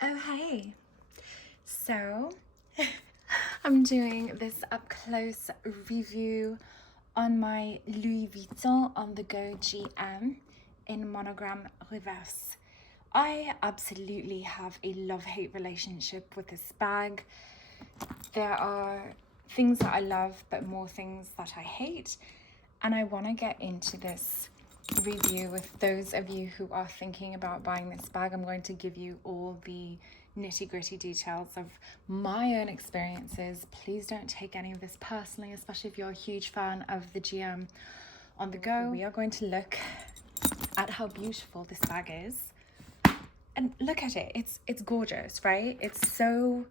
Oh, hey. So, I'm doing this up close review on my Louis Vuitton Onthego GM in Monogram reverse. I absolutely have a love-hate relationship with this bag. There are things that I love, but more things that I hate. And I want to get into this review with those of you who are thinking about buying this bag. I'm going to give you all the nitty-gritty details of my own experiences. Please don't take any of this personally, especially if you're a huge fan of the GM on the go. We are going to look at how beautiful this bag is. And look at it. It's gorgeous, right? It's so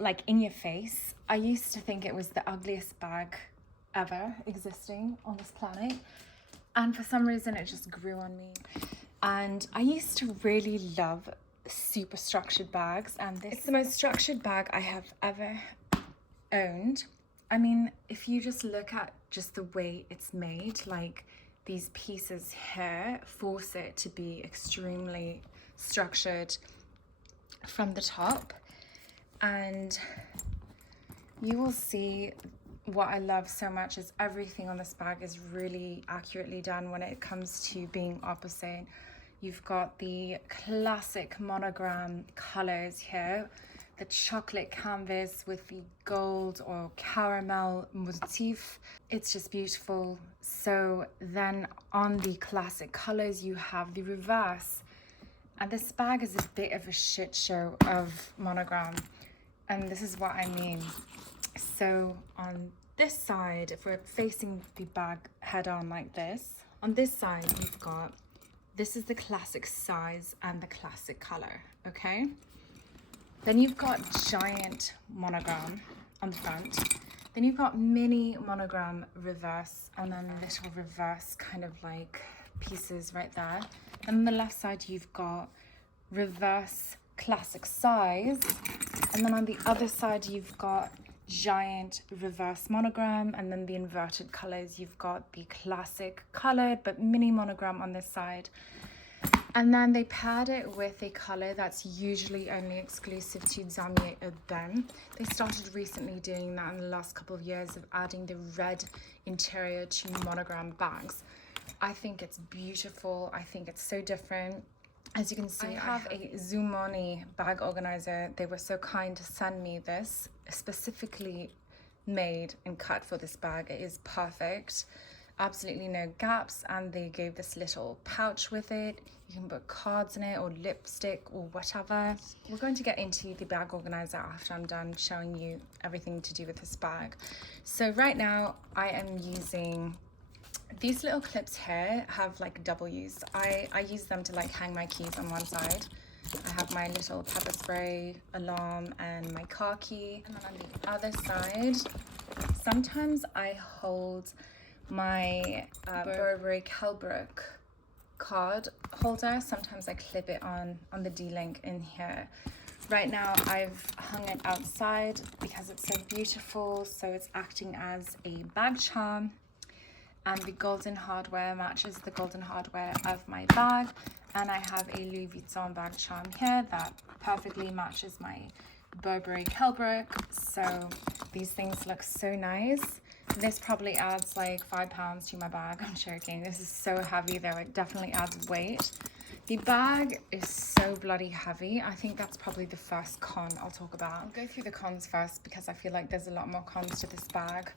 like in your face. I used to think it was the ugliest bag ever existing on this planet, and for some reason it just grew on me. And I used to really love super structured bags, and this is the most structured bag I have ever owned. I mean, if you just look at just the way it's made, like these pieces here force it to be extremely structured from the top, and you will see what I love so much is everything on this bag is really accurately done when it comes to being opposite. You've got the classic monogram colors here, the chocolate canvas with the gold or caramel motif. It's just beautiful. So then on the classic colors, you have the reverse. And this bag is a bit of a shit show of monogram. And this is what I mean. So on this side, if we're facing the bag head on like this, on this side you've got, this is the classic size and the classic color, okay? Then you've got giant monogram on the front. Then you've got mini monogram reverse, and then little reverse kind of like pieces right there. And on the left side you've got reverse classic size, and then on the other side you've got giant reverse monogram, and then the inverted colors you've got the classic colored but mini monogram on this side. And then they paired it with a color that's usually only exclusive to Damier Urbain. They started recently doing that in the last couple of years, of adding the red interior to monogram bags. I think it's beautiful. I think it's so different. As you can see, I have a Zumoni bag organizer. They were so kind to send me this, specifically made and cut for this bag. It is perfect, absolutely no gaps, and they gave this little pouch with it. You can put cards in it or lipstick or whatever. We're going to get into the bag organizer after I'm done showing you everything to do with this bag. So right now I am using these little clips here, have like W's. I use them to like hang my keys on one side. I have my little pepper spray alarm and my car key. And then on the other side, sometimes I hold my Burberry Kelbrook card holder. Sometimes I clip it on the D-link in here. Right now I've hung it outside because it's so beautiful, so it's acting as a bag charm. And the golden hardware matches the golden hardware of my bag. And I have a Louis Vuitton bag charm here that perfectly matches my Burberry Kelbrook. So these things look so nice. This probably adds like £5 to my bag. I'm joking. This is so heavy though. It definitely adds weight. The bag is so bloody heavy. I think that's probably the first con I'll talk about. I'll go through the cons first because I feel like there's a lot more cons to this bag.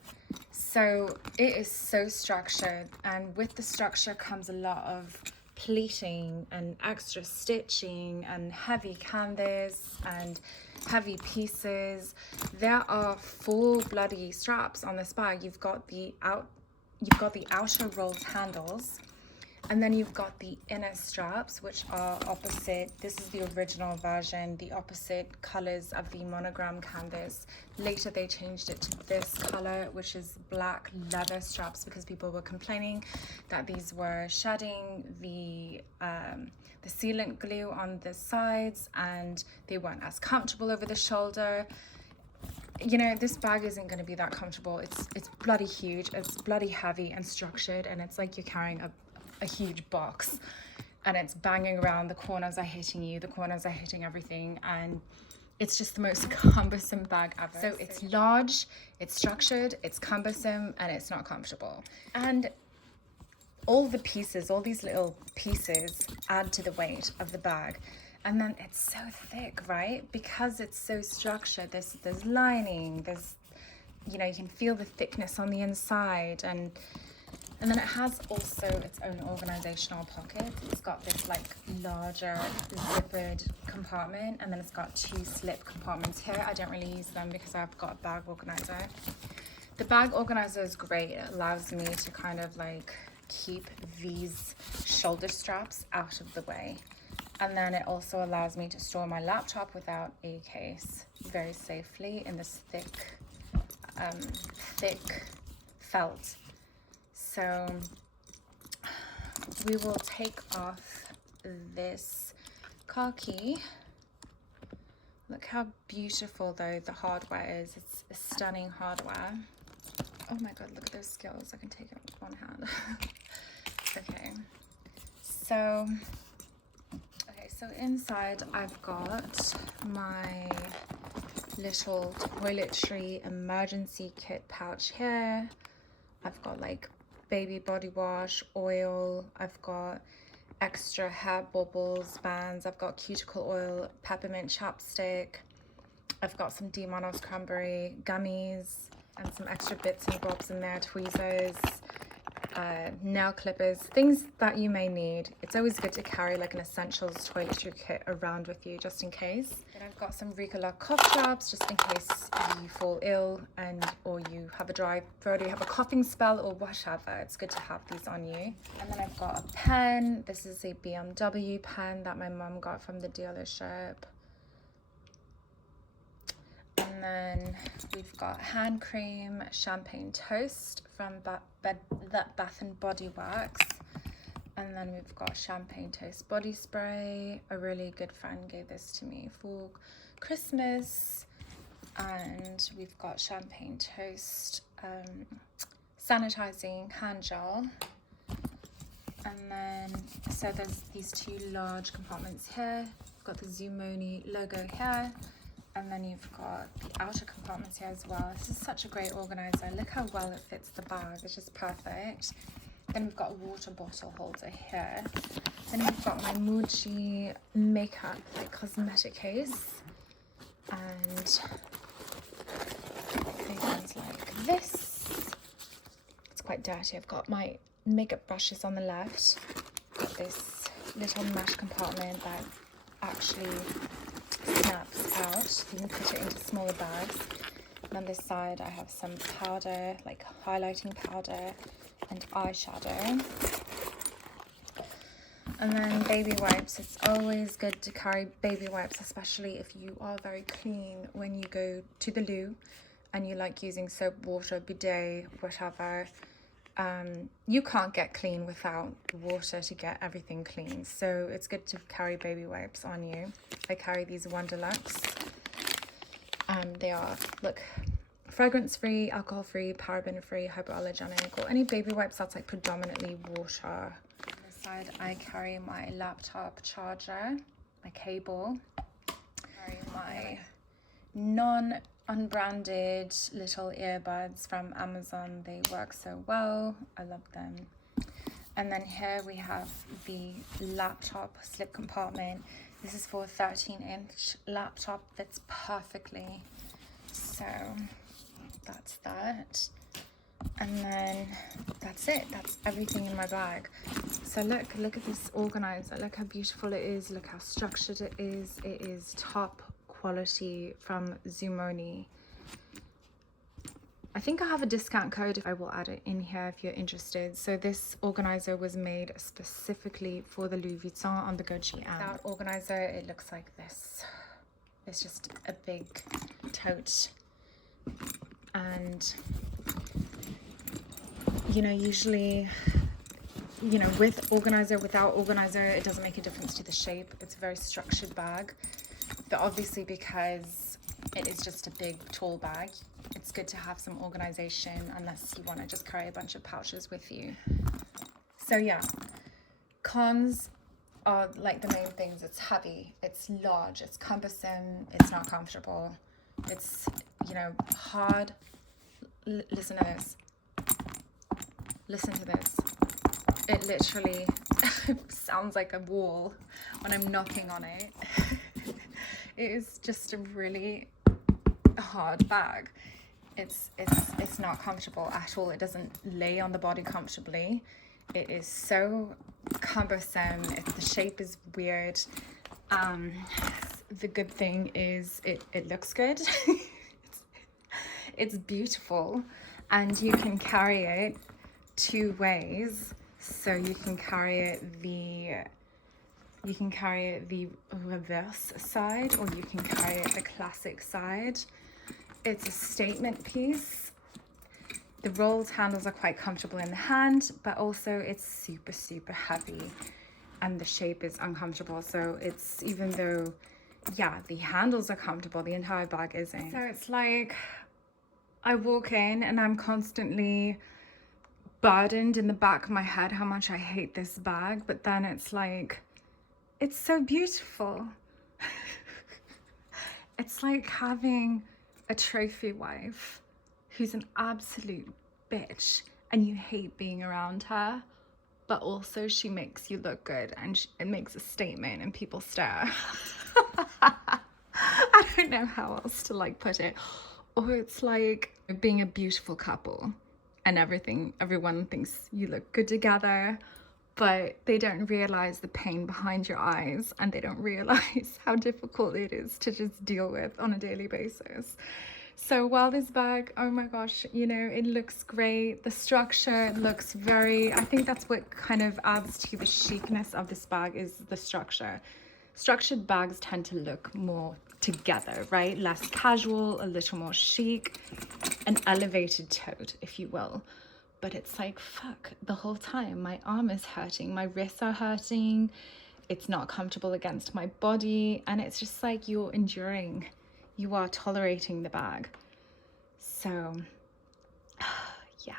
So it is so structured, and with the structure comes a lot of pleating and extra stitching and heavy canvas and heavy pieces. There are 4 bloody straps on this bag. You've got the outer rolled handles, and then you've got the inner straps, which are opposite. This is the original version, the opposite colors of the monogram canvas. Later they changed it to this color, which is black leather straps, because people were complaining that these were shedding the sealant glue on the sides and they weren't as comfortable over the shoulder. You know, this bag isn't going to be that comfortable. It's bloody huge, it's bloody heavy and structured, and it's like you're carrying a huge box. and it's banging around. The corners are hitting you, the corners are hitting everything, and it's just the most cumbersome bag ever. So it's large, it's structured, it's cumbersome, and it's not comfortable. And all the pieces, all these little pieces add to the weight of the bag. And then it's so thick, right? Because it's so structured, there's lining, there's, you know, you can feel the thickness on the inside, and then it has also its own organizational pocket. It's got this like larger zippered compartment, and then it's got 2 slip compartments here. I don't really use them because I've got a bag organizer. The bag organizer is great. It allows me to kind of like keep these shoulder straps out of the way. And then it also allows me to store my laptop without a case very safely in this thick felt. So we will take off this car key. Look how beautiful though the hardware is. It's a stunning hardware. Oh my god, look at those skills. I can take it with one hand. Okay, so inside I've got my little toiletry emergency kit pouch here. I've got like baby body wash, oil, I've got extra hair bubbles bands, I've got cuticle oil, peppermint chapstick, I've got some D-Monos cranberry gummies, and some extra bits and bobs in there, tweezers, nail clippers, things that you may need. It's always good to carry like an essentials toiletry kit around with you just in case. Then I've got some Ricola cough drops just in case you fall ill or you have a dry throat or you have a coughing spell or whatever. It's good to have these on you. And then I've got a pen. This is a BMW pen that my mum got from the dealership. And then we've got hand cream, champagne toast from Bath and Body Works. And then we've got champagne toast body spray. A really good friend gave this to me for Christmas. And we've got champagne toast sanitizing hand gel. And then, so there's these 2 large compartments here. We've got the Zumoni logo here. And then you've got the outer compartments here as well. This is such a great organizer. Look how well it fits the bag. It's just perfect. Then we've got a water bottle holder here. Then we've got my Muji makeup, like cosmetic case. And things like this. It's quite dirty. I've got my makeup brushes on the left. Got this little mesh compartment that actually snaps out. You can put it into smaller bags. And on this side I have some powder, like highlighting powder and eyeshadow. And then baby wipes. It's always good to carry baby wipes, especially if you are very clean when you go to the loo and you like using soap, water, bidet, whatever. You can't get clean without water to get everything clean, so it's good to carry baby wipes on you. I carry these Wonderlux. They are, look, fragrance free, alcohol free, paraben free, hypoallergenic, or any baby wipes that's like predominantly water. On this side I carry my laptop charger, my cable, carry my unbranded little earbuds from Amazon. They work so well. I love them. And then here we have the laptop slip compartment. This is for a 13-inch laptop. Fits perfectly. So that's that. And then that's it. That's everything in my bag. So look at this organizer. Look how beautiful it is. Look how structured it is. It is top quality from Zumoni. I think I have a discount code. I will add it in here if you're interested. So this organizer was made specifically for the Louis Vuitton Onthego GM. That organizer, it looks like this. It's just a big tote. And you know, usually, you know, with organizer, without organizer, it doesn't make a difference to the shape. It's a very structured bag. But obviously, because it is just a big, tall bag, it's good to have some organization unless you want to just carry a bunch of pouches with you. So yeah, cons, are like the main things. It's heavy, it's large, it's cumbersome, it's not comfortable, it's, you know, hard. Listen to this. Listen to this. It literally sounds like a wall when I'm knocking on it. It is just a really hard bag. It's not comfortable at all. It doesn't lay on the body comfortably. It is so cumbersome. The shape is weird. The good thing is it looks good. It's beautiful, and you can carry it two ways. So you can carry it the reverse side, or you can carry it the classic side. It's a statement piece. The rolled handles are quite comfortable in the hand, but also it's super, super heavy, and the shape is uncomfortable. So it's, even though, yeah, the handles are comfortable, the entire bag isn't. So it's like I walk in and I'm constantly burdened in the back of my head how much I hate this bag, but then it's like, it's so beautiful. It's like having a trophy wife who's an absolute bitch and you hate being around her, but also she makes you look good and it makes a statement and people stare. I don't know how else to like put it. Or it's like being a beautiful couple and everyone thinks you look good together, but they don't realize the pain behind your eyes, and they don't realize how difficult it is to just deal with on a daily basis. So while this bag, oh my gosh, you know, it looks great. The structure looks very, I think that's what kind of adds to the chicness of this bag, is the structure. Structured bags tend to look more together, right? Less casual, a little more chic, an elevated tote, if you will. But it's like, fuck, the whole time my arm is hurting, my wrists are hurting, it's not comfortable against my body, and it's just like you're enduring, you are tolerating the bag. So yeah,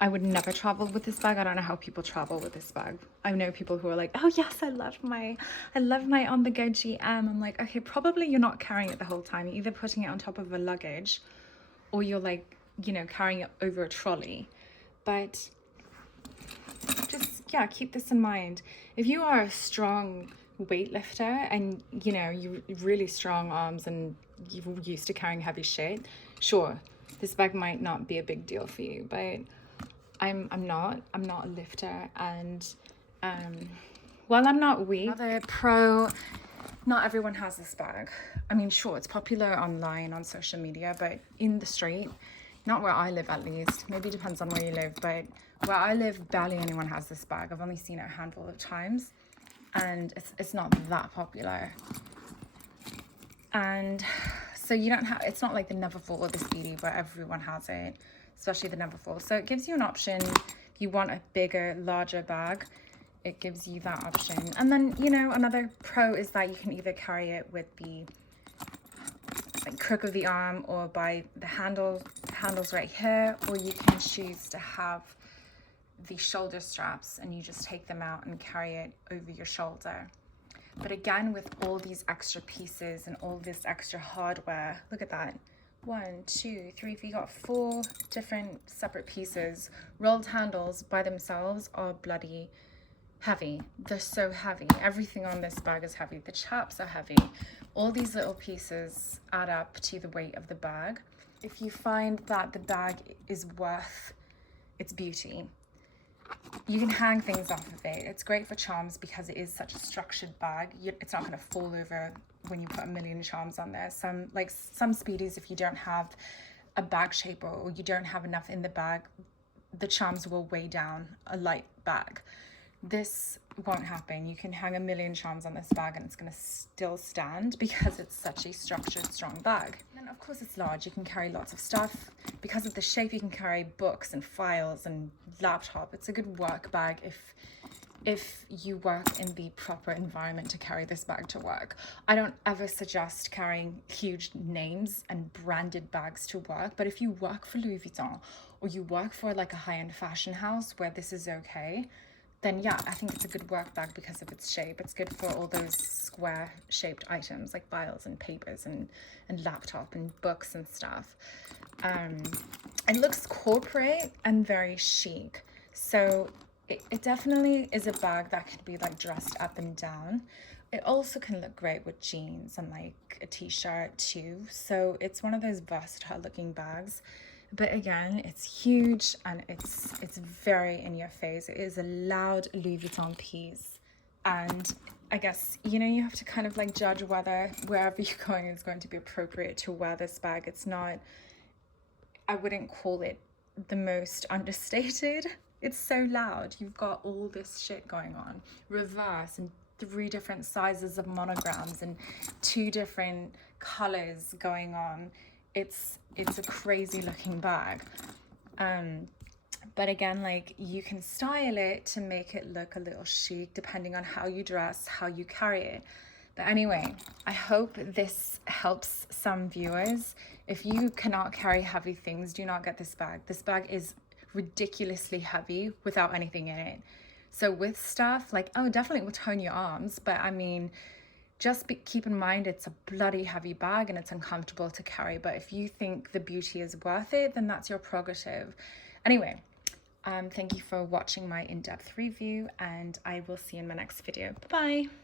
I would never travel with this bag. I don't know how people travel with this bag. I know people who are like, oh yes, I love my Onthego GM. I'm like, okay, probably you're not carrying it the whole time. You're either putting it on top of a luggage, or you're like, you know, carrying it over a trolley. But just, yeah, keep this in mind. If you are a strong weightlifter and, you know, you really strong arms and you're used to carrying heavy shit, sure, this bag might not be a big deal for you, but I'm not a lifter, and while I'm not weak, another pro, not everyone has this bag. I mean, sure, it's popular online on social media, but in the street, not where I live at least, maybe it depends on where you live, but where I live, barely anyone has this bag. I've only seen it a handful of times, and it's not that popular. And so you don't have, it's not like the Neverfull or the Speedy where everyone has it, especially the Neverfull. So it gives you an option. If you want a bigger, larger bag, it gives you that option. And then, you know, another pro is that you can either carry it with the like crook of the arm, or by the handles right here, or you can choose to have the shoulder straps and you just take them out and carry it over your shoulder. But again, with all these extra pieces and all this extra hardware, look at that. 1, 2, 3, we got 4 different separate pieces. Rolled handles by themselves are bloody heavy. They're so heavy. Everything on this bag is heavy. The chaps are heavy. All these little pieces add up to the weight of the bag. If you find that the bag is worth its beauty, you can hang things off of it. It's great for charms because it is such a structured bag. It's not going to fall over when you put a million charms on there. Some Speedies, if you don't have a bag shaper or you don't have enough in the bag, the charms will weigh down a light bag. This won't happen. You can hang a million charms on this bag and it's going to still stand because it's such a structured, strong bag. And of course it's large. You can carry lots of stuff. Because of the shape, you can carry books and files and laptop. It's a good work bag if you work in the proper environment to carry this bag to work. I don't ever suggest carrying huge names and branded bags to work, but if you work for Louis Vuitton or you work for like a high-end fashion house where this is okay, then yeah, I think it's a good work bag because of its shape. It's good for all those square shaped items like files and papers and laptop and books and stuff. It looks corporate and very chic. So it definitely is a bag that could be like dressed up and down. It also can look great with jeans and like a t-shirt too. So it's one of those versatile looking bags. But again, it's huge and it's very in your face. It is a loud Louis Vuitton piece. And I guess, you know, you have to kind of like judge whether wherever you're going is going to be appropriate to wear this bag. It's not, I wouldn't call it the most understated. It's so loud. You've got all this shit going on. Reverse and 3 different sizes of monograms and 2 different colors going on. It's a crazy looking bag. But again, like, you can style it to make it look a little chic depending on how you dress, how you carry it. But anyway, I hope this helps some viewers. If you cannot carry heavy things, do not get this bag. This bag is ridiculously heavy without anything in it. So with stuff, like, oh, definitely will tone your arms, but I mean, just keep in mind it's a bloody heavy bag and it's uncomfortable to carry. But if you think the beauty is worth it, then that's your prerogative. Anyway, thank you for watching my in-depth review, and I will see you in my next video. Bye-bye.